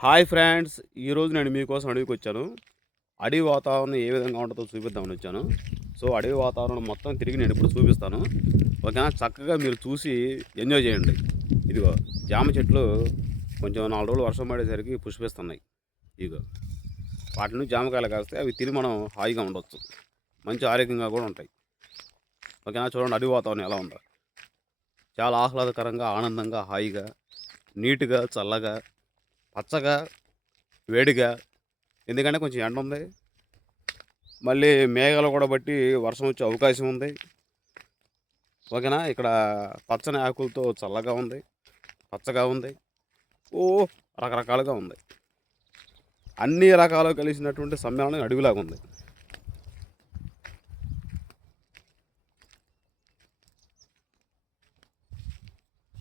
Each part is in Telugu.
హాయ్ ఫ్రెండ్స్, ఈరోజు నేను మీకోసం అడవికి వచ్చాను. అడవి వాతావరణం ఏ విధంగా ఉంటుందో చూపిద్దామని వచ్చాను. సో అడవి వాతావరణం మొత్తం తిరిగి నేను ఇప్పుడు చూపిస్తాను. ఓకేనా, చక్కగా మీరు చూసి ఎంజాయ్ చేయండి. ఇదిగో జామ చెట్లు కొంచెం 4 రోజులు వర్షం పడేసరికి పుష్పిస్తున్నాయి. ఇదిగో వాటి నుంచి జామకాయలు కాస్తే అవి తిని మనం హాయిగా ఉండొచ్చు, మంచి ఆరోగ్యంగా కూడా ఉంటాయి. ఓకేనా, చూడండి అడవి వాతావరణం ఎలా ఉందో. చాలా ఆహ్లాదకరంగా, ఆనందంగా, హాయిగా, నీట్గా, చల్లగా, పచ్చగా, వేడిగా. ఎందుకంటే కొంచెం ఎండ ఉంది, మళ్ళీ మేఘాలు కూడా బట్టి వర్షం వచ్చే అవకాశం ఉంది. ఓకేనా, ఇక్కడ పచ్చని ఆకులతో చల్లగా ఉంది, పచ్చగా ఉంది, ఓ రకరకాలుగా ఉంది. అన్ని రకాలు కలిసినటువంటి సమ్మేళనం అడవిలాగా ఉంది.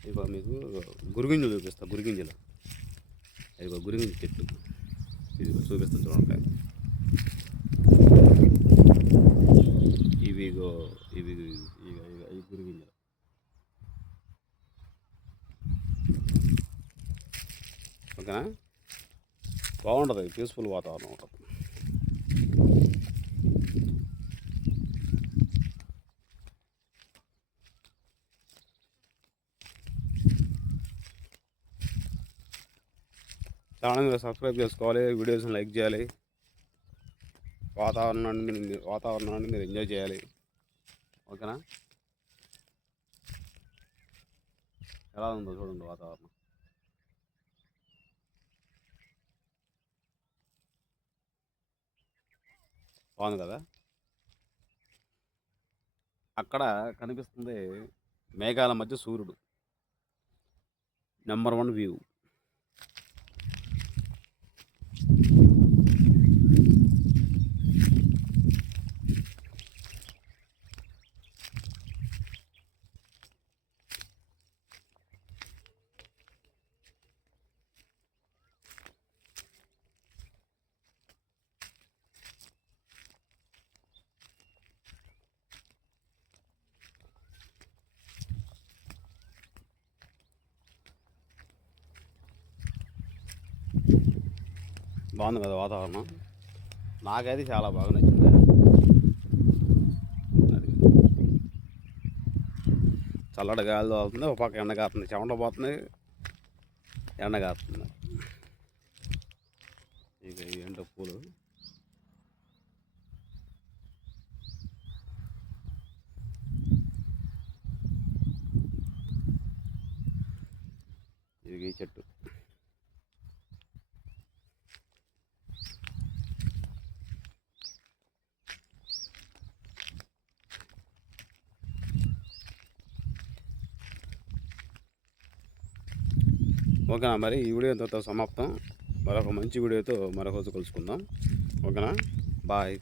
ఇక మీకు గురిగింజలు చూపిస్తా. గురిగింజలు, ఇదిగో గురిగింజ చెట్టు, ఇది చూపిస్తా చూడండి. ఇవిగో ఇవి ఇక ఇక ఈ గురిగింజలు. ఓకేనా, బాగుంటుంది, పీస్ఫుల్ వాతావరణం ఉంటుంది. ఛానల్ మీరు సబ్స్క్రైబ్ చేసుకోవాలి, వీడియోస్ని లైక్ చేయాలి, వాతావరణాన్ని మీరు ఎంజాయ్ చేయాలి. ఓకేనా, ఎలా ఉందో చూడండి వాతావరణం. బాగుంది కదా. అక్కడ కనిపిస్తుంది మేఘాల మధ్య సూర్యుడు, నెంబర్ 1 వ్యూ. బాగుంది కదా వాతావరణం. నాకైతే చాలా బాగా నచ్చింది. అది చల్లటి గాలి తోలుతుంది, ఒక పక్క ఎండ కాస్తుంది, చెమట పోతుంది, ఎండ కాస్తుంది. ఇక ఏంటో పూలు. ఇది ఈ చెట్టు. ఓకేనా, మరి ఈ వీడియో ఇంతతో సమాప్తం. మరొక మంచి వీడియోతో మరొక రోజు కలుసుకుందాం. ఓకేనా, బాయ్.